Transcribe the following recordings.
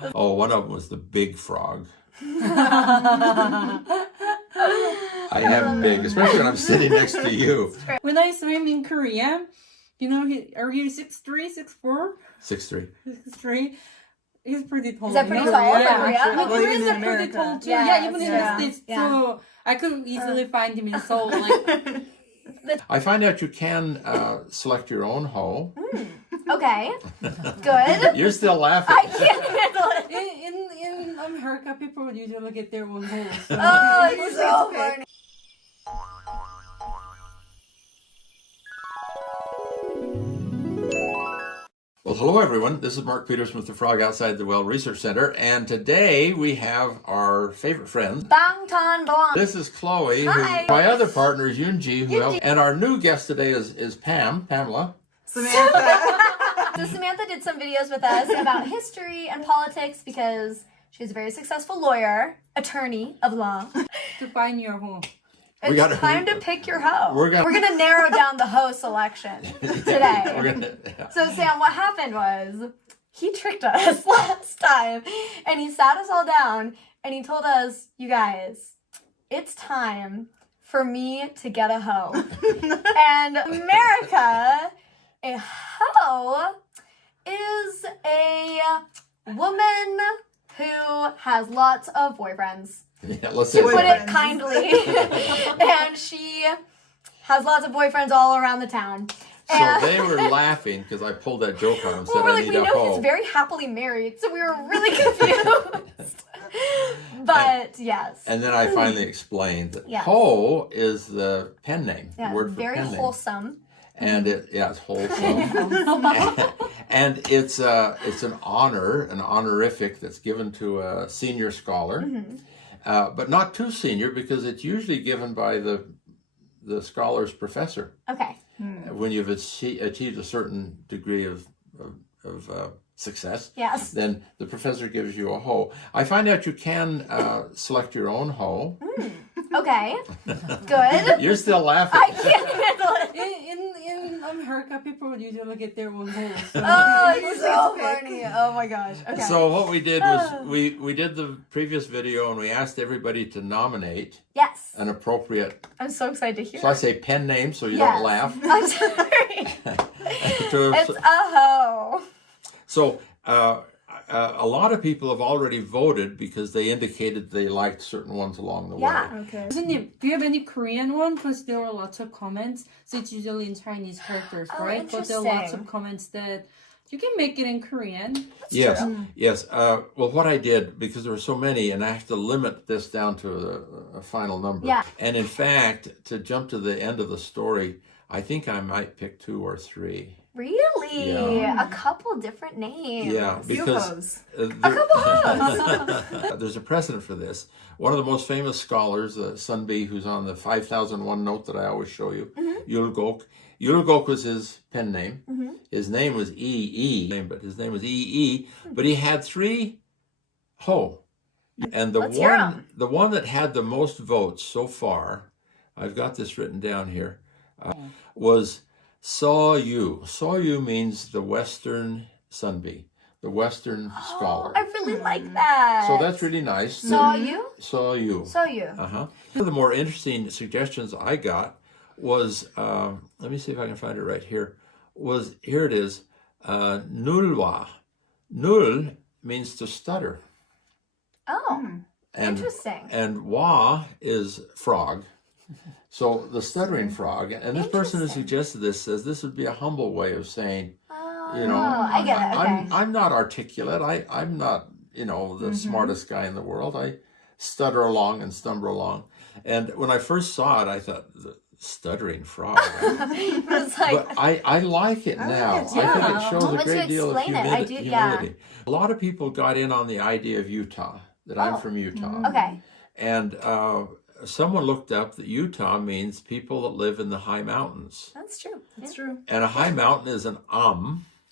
now. Oh, one of them was the big frog. I am big, especially when I'm sitting next to you. When I swim in Korea, you know, are you 6'3", 6'4"? 6'3". 6'3". He's pretty tall. Is that pretty you know? tall for Yeah, Korea? But Well, Koreans even are in pretty America. tall too. Yes, Yeah, even in yeah. the States. Yeah. So I could easily find him in Seoul. Like, I find out you can select your own hoe. Okay. Good. You're still laughing. I can't handle it. in America, people usually get their own holes. So. Oh, it's so funny. Well, hello everyone. This is Mark Peters with the Frog Outside the Well Research Center, and today we have our favorite friend. 방탄블론드. This is Chloe. Hi. My other partner is Yunji, and our new guest today is Pamela. Samantha. So Samantha did some videos with us about history and politics because she's a very successful lawyer, attorney of law. To find your home. It's time to pick your hoe. We're gonna narrow down the hoe selection today. Yeah. So Sam, what happened was he tricked us last time and he sat us all down and he told us, you guys, it's time for me to get a hoe. And America, a hoe is a woman who has lots of boyfriends. Yeah, let's say To put it kindly. And she has lots of boyfriends all around the town. So they were laughing because I pulled that joke on them. Said Well, I we need a know hoe. he's very happily married, so we were really confused. But yes. And then I finally explained that Yes. hoe is the pen name. Yeah, the word for very pen name. wholesome. And it's wholesome. and it's an honor, an honorific that's given to a senior scholar, but not too senior because it's usually given by the scholar's professor. Okay. When you've achieved a certain degree of success, Yes. then the professor gives you a hoe. I find out you can select your own hoe. Okay. Good. You're still laughing. I can't handle it. In America, people usually get their own holes. So. Oh, it's so funny. Oh my gosh. Okay. So what we did was we did the previous video and we asked everybody to nominate Yes. an appropriate, I'm so excited to hear. so I say pen name so you Yes. don't laugh. I'm sorry. It's a hoe. So a lot of people have already voted because they indicated they liked certain ones along the way. Yeah. Okay. 교수님, do you have any Korean one? Because there were lots of comments. So it's usually in Chinese characters, Oh, right? But there are lots interesting. of comments that you can make it in Korean. Yes, true. yes. Well, what I did, because there were so many, and I have to limit this down to a final number. Yeah. And in fact, to jump to the end of the story, I think I might pick 2 or 3. Really? Yeah. A couple different names. Yeah, because there's a precedent for this. One of the most famous scholars, Sunbi, who's on the 5001 note that I always show you, Yulgok. Yulgok was his pen name. His name was E.E., but his name was E.E., but he had 3 ho. And Let's hear 'em. the one that had the most votes so far, I've got this written down here, was Saw You. Saw You means the Western Sunbi, the Western scholar. I really like that. So that's really nice. Saw you? Saw You. Saw you. One of the more interesting suggestions I got was, let me see if I can find it right here, here it is, Nulwa. Nul means to stutter. Oh, And, interesting. And wa is frog. So the stuttering frog, and this person who Interesting. suggested this says this would be a humble way of saying, Oh, you know, I get it. Okay. I'm not articulate. I'm not, you know, the smartest guy in the world. I stutter along and stumble along. And when I first saw it, I thought, the stuttering frog. It's like, But I like it now. it, yeah. I think it shows Well, a once great you deal of explain it, I do- yeah. humility. A lot of people got in on the idea of Utah, that I'm from Utah. okay. And someone looked up that Utah means people that live in the high mountains. That's true. That's true. And a high mountain is an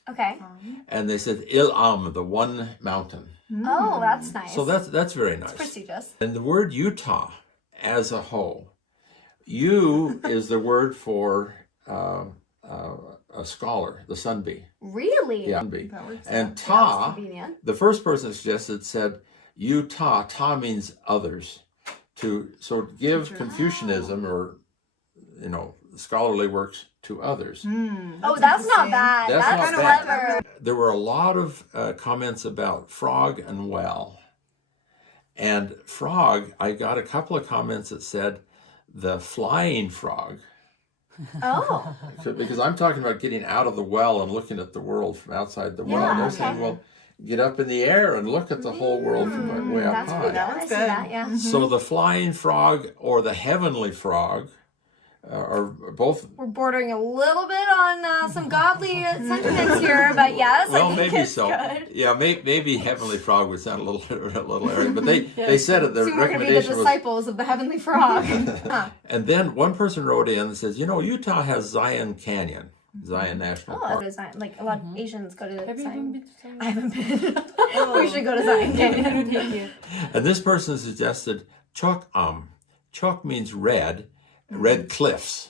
Okay. and they said the one mountain. Oh, that's nice. So that's very nice. prestigious. And the word Utah as a whole, U is the word for a a scholar, the Sunbee. Really? Yeah, Sunbee. That works And That's Ta, convenient. the first person suggested, said, you Ta. Ta means others. To give Confucianism or, scholarly works to others. Oh, that's not bad. That's That's not bad. clever. There were a lot of comments about frog and well. And frog, I got a couple of comments that said the flying frog. Oh. Because I'm talking about getting out of the well and looking at the world from outside the well. Yeah, And they're okay. saying, well, get up in the air and look at the whole world from way up That's high. pretty good. I That's see good. that, yeah. So the flying frog or the heavenly frog are both. We're bordering a little bit on some godly sentiments here, but yes, Well, I think maybe it's so. good. Yeah, maybe heavenly frog would sound a little arrogant, but they said it. The Soon we're going to be the recommendation was. disciples of the heavenly frog. Huh. And then one person wrote in and says, Utah has Zion Canyon, Zion National Oh, Park. there's Zion. Like a lot of Asians go to Have you Zion. even been to China? I haven't been. We should go to Zion Canyon. Take you. And this person suggested Chok-am. Chok means red cliffs,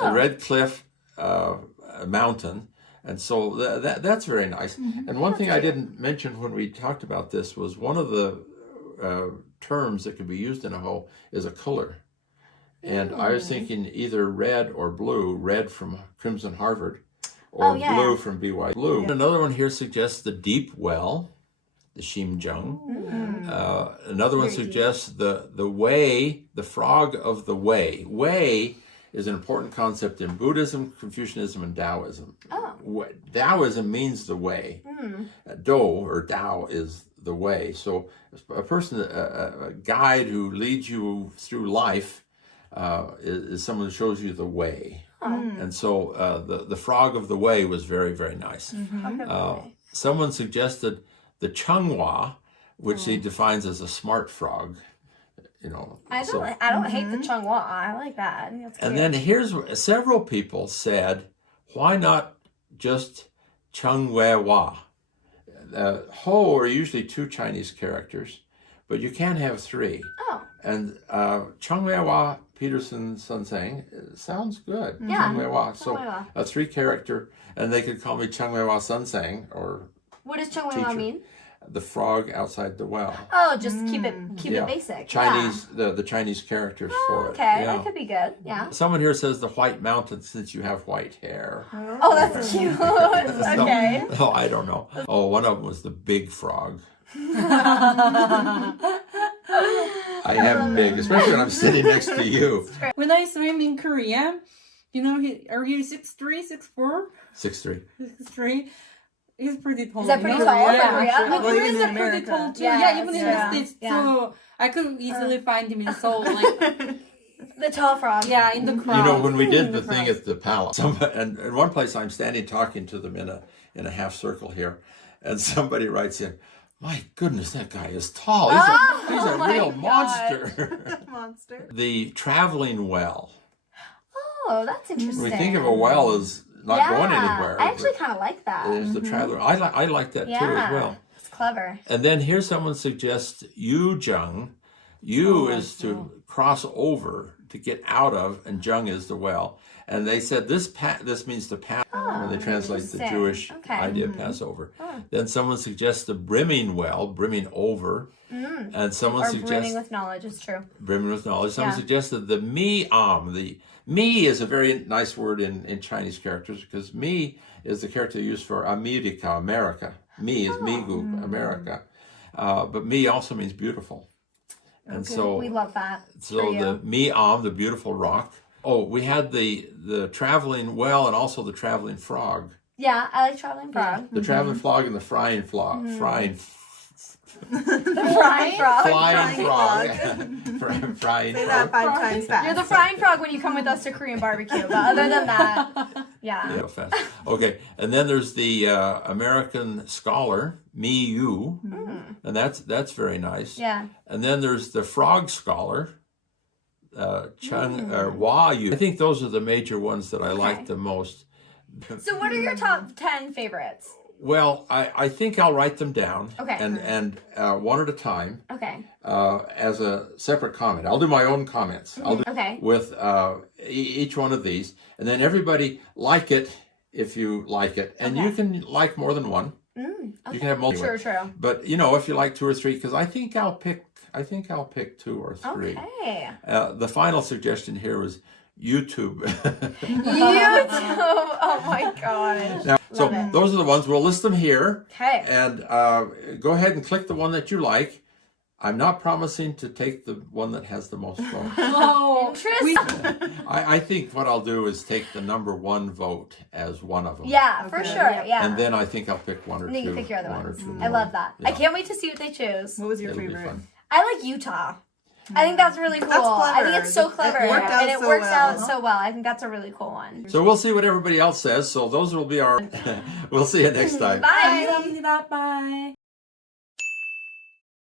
a red cliff mountain. And so that's very nice. And one thing I didn't mention when we talked about this was one of the terms that could be used in a hoe is a color. And I was thinking either red or blue, red from Crimson Harvard, or blue from BYU. Blue. Another one here suggests the deep well, the Shimjung. Another one suggests the way, the frog of the way. Way is an important concept in Buddhism, Confucianism, and Taoism. Oh. Taoism means the way. Do or Tao is the way. So a person, a guide who leads you through life is someone who shows you the way. And so the frog of the way was very, very nice. Someone suggested the Chunghwa, which he defines as a smart frog. I don't hate the Chunghwa. I like that. I think that's And cute. then here's several people said, why not just Chungwei-wa? Ho are usually 2 Chinese characters, but you can have 3. Oh. And Chungwei-wa, Peterson Sunsang, sounds good. Yeah. Chungwei-wa. So Chungwei-wa. a 3 character, and they could call me Chungwei-wa Sunsang, or What does Chunghwa teacher. mean? the frog outside the well. Oh, just keep it Yeah. basic. Chinese, the Chinese characters for it. Okay, Yeah. that could be good. Yeah. Someone here says the White Mountain since you have white hair. Oh, that's cute. Okay. Oh, I don't know. Oh, one of them was the big frog. I am big, especially when I'm sitting next to you. When I saw him in Korea, are you 6'3", 6'4"? 6'3". 6'3". He's pretty tall. Is that pretty you know? tall for Yeah, Korea? sure. Well, Koreans even in are pretty America. tall too. Yes, Yeah, even in yeah, the States. yeah. So I could easily find him in Seoul. Like, The tall frog. yeah, in the crowd. You know, when we did the In thing crowd. at the palace, and in one place I'm standing talking to them in a half circle here, and somebody writes in, "My goodness, that guy is tall. He's a my real God. monster." Monster. The traveling well. Oh, that's interesting. We think of a well as not going anywhere. I actually kind of like that. There's the traveler. I like that too as well. It's clever. And then here someone suggests yu jung. Yu is to cross over, to get out of, and jung is the well. And they said this means to pass when they translate the interesting. Jewish Okay. idea of Passover. Then someone suggests the brimming well, brimming over. And someone Or suggests brimming with knowledge, it's true. brimming with knowledge. Someone Yeah. suggested the mi-am. The mi is a very nice word in Chinese characters because mi is the character used for America, America. Mi is migu, America. But mi also means beautiful. And so We love that. so for you. the mi-am, the beautiful rock. Oh, we had the traveling well and also the traveling frog. Yeah, I like traveling frog. The traveling frog and the frying frog. The frying frog. Flying frog. Frying Say that frog. 5 times fast. You're the frying frog when you come with us to Korean barbecue. But other than that, yeah. Yeah, fast. Okay, and then there's the American scholar, Mi-yu, and that's very nice. Yeah. And then there's the frog scholar, Wa-yu. I think those are the major ones that I like the most. So what are your top 10 favorites? Well, I think I'll write them down. Okay. And one at a time Okay. as a separate comment. I'll do my own comments. I'll do Okay. with each one of these, and then everybody like it if you like it. And you can like more than one. Okay. You can have multiple. True. But you know, if you like 2 or 3, because I think I'll pick 2 or 3. Okay. The final suggestion here was YouTube. YouTube. Oh my gosh. Now, so Love it. those are the ones. We'll list them here. Okay. And go ahead and click the one that you like. I'm not promising to take the one that has the most votes. Oh, Interesting. I think what I'll do is take the number 1 vote as one of them. Yeah, for Okay. sure. Yeah. And then I think I'll pick 1 or 2. And then you pick your other one or ones. 2 I more. love that. Yeah. I can't wait to see what they choose. What was your It'll be favorite? fun. I like Utah. I think that's really cool. That's I think clever. it's so It clever. worked out and it so works well. out so well. I think that's a really cool one. So we'll see what everybody else says. So those will be our. We'll see you next time. Bye. 감사합니다. Bye.